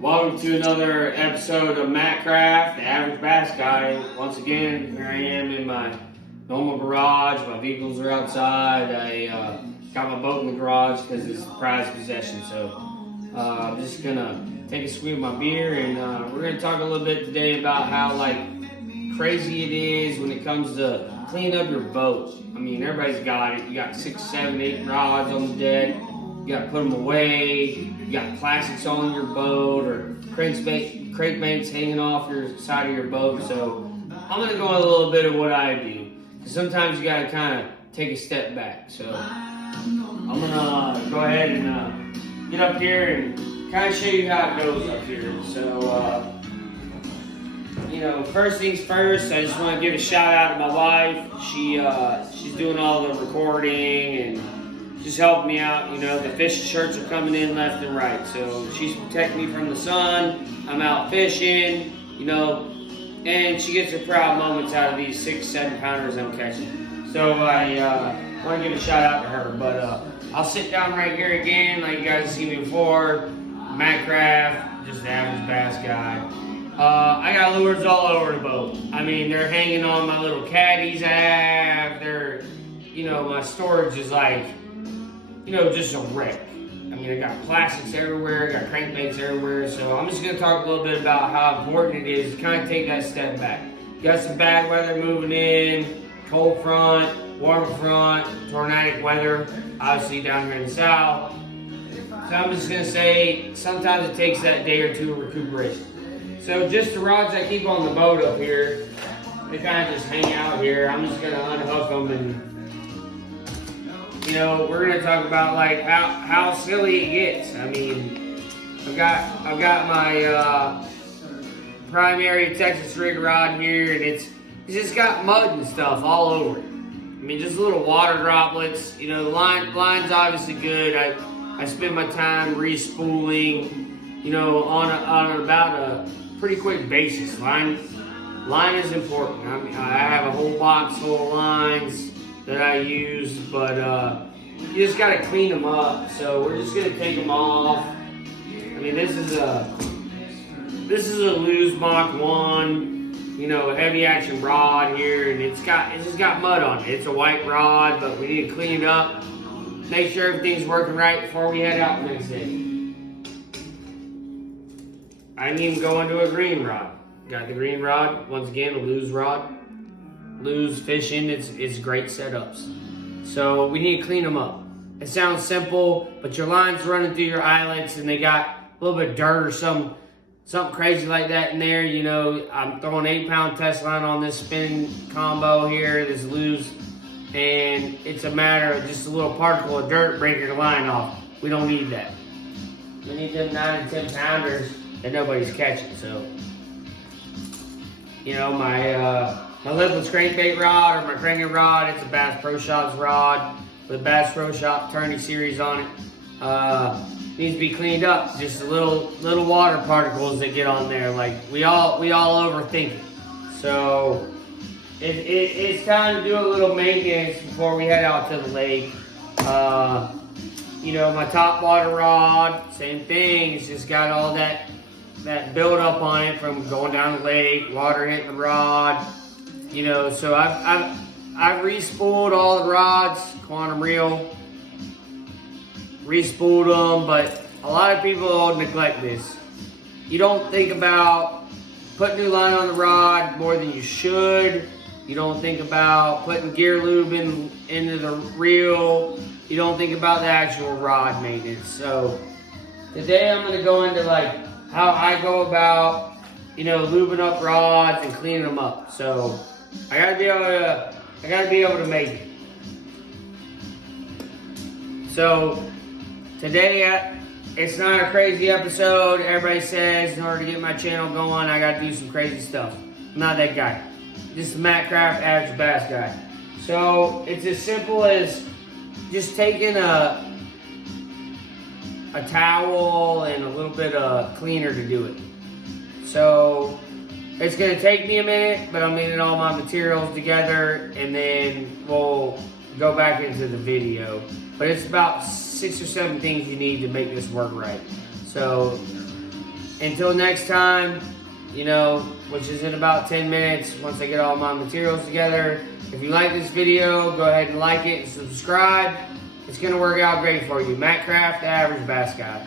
Welcome to another episode of Matt Craft, the Average Bass Guy. Once again, here I am in my normal garage. My vehicles are outside. I got my boat in the garage because it's a prized possession. So I'm just gonna take a swig of my beer, and we're gonna talk a little bit today about how crazy it is when it comes to cleaning up your boat. I mean, everybody's got it. You got 6, 7, 8 rods on the deck. You gotta put them away. You got plastics on your boat or crankbaits hanging off your side of your boat. So I'm gonna go on a little bit of what I do. Sometimes you gotta kind of take a step back. So I'm gonna go ahead and get up here and kind of show you how it goes up here. So first things first, I just want to give a shout out to my wife. She's doing all the recording and she's helping me out. The fishing shirts are coming in left and right. So she's protecting me from the sun. I'm out fishing, and she gets her proud moments out of these 6, 7 pounders I'm catching. So I want to give a shout out to her. But I'll sit down right here again, like you guys have seen me before. Matt Craft, just an average bass guy. I got lures all over the boat. I mean, they're hanging on my little caddies I have. They're, my storage is just a wreck. I mean, I got plastics everywhere, I got crankbaits everywhere. So I'm just gonna talk a little bit about how important it is to kind of take that step back. You got some bad weather moving in, cold front, warm front, tornadic weather, obviously down here in the south. So I'm just gonna say, sometimes it takes that day or two of recuperation. So just the rods I keep on the boat up here, they kind of just hang out here. I'm just gonna unhook them and we're gonna talk about how silly it gets. I mean, I've got my primary Texas rig rod here, and it's just got mud and stuff all over it. I mean, just little water droplets. The line's obviously good. I spend my time re-spooling, on about a pretty quick basis. Line is important. I mean, I have a whole box full of lines that I use, but you just gotta clean them up. So we're just gonna take them off. I mean, this is a Lew's Mach 1, a heavy action rod here, and it's just got mud on it. It's a white rod, but we need to clean it up, make sure everything's working right before we head out the next day. I didn't even go into a green rod. Got the green rod, once again, a Lew's rod. Lew's fishing, it's great setups. So we need to clean them up. It sounds simple, but your line's running through your eyelets and they got a little bit of dirt or something crazy like that in there. I'm throwing 8-pound test line on this spinning combo here, this Lew's, and it's a matter of just a little particle of dirt breaking the line off. We don't need that. We need them 9 and 10 pounders that nobody's catching. So, my lipless crankbait rod or my cranking rod, it's a Bass Pro Shops rod with Bass Pro Shop tourney series on it. Needs to be cleaned up. Just little water particles that get on there. We all overthink it. So it's time to do a little maintenance before we head out to the lake. My top water rod, same thing. It's just got all that buildup on it from going down the lake, water hitting the rod. So I've re-spooled all the rods, Quantum Reel, re-spooled them, but a lot of people neglect this. You don't think about putting new line on the rod more than you should. You don't think about putting gear lube into the reel. You don't think about the actual rod maintenance. So today I'm gonna go into how I go about, lubing up rods and cleaning them up. So I gotta be able to make it. So today, it's not a crazy episode. Everybody says in order to get my channel going, I gotta do some crazy stuff. I'm not that guy. Just a Matt Craft average bass guy. So it's as simple as just taking a towel and a little bit of cleaner to do it. So it's gonna take me a minute, but I'm getting all my materials together and then we'll go back into the video. But it's about 6 or 7 things you need to make this work right. So until next time, you know, which is in about 10 minutes once I get all my materials together. If you like this video, go ahead and like it and subscribe. It's going to work out great for you. Matt Craft, the Average Bass Guy.